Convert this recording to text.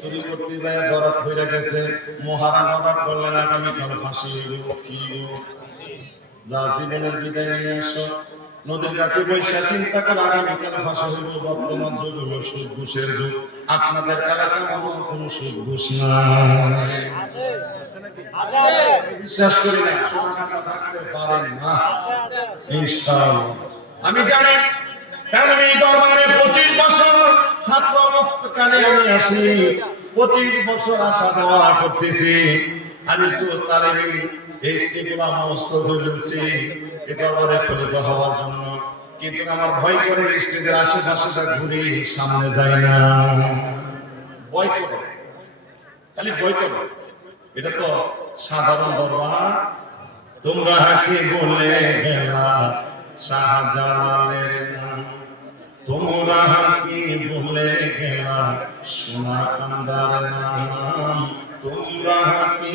চুরি করতে যায় ধরা হয়ে গেছে, মহারাজ অর্ডার করলেন আগামীকাল ফাঁসি হইব। কি যা জীবনের বিদায় নিয়ে আসো, নদীর ঘাটে বৈশা চিন্তা করে আগামীকাল ফাঁসি হইব। বর্তমান যুগ হলো সুদ ঘুষের যুগ, আপনাদের এলাকায় কোনো সুদ ঘুষ নাই। বিশ্বাস করি না, সোনা টাকা থাকতে পারেন না ইনশাআল্লাহ। আমি জানি, কারণ এই দরবারে 25 বছর ছাত্র অবস্থাকালে আমি আসি, 25 বছর আশা দেওয়া করতেছি। আমি তালেমি এগুলা মস্ত হয়ে ফেলছি এ দরবারে খলিফা হওয়ার জন্য, কিন্তু আমার ভয় করে স্টেজের আশেপাশে ঘুরি, সামনে যাই না। ভয় করে, খালি ভয় করে। এটা তো সাধারণ দরবার। তোমরা কি বলে গেলা শাহজালালের নাম, তোমরা কি বলে গেলা সোনা কান্দার নাম, তোমরা কি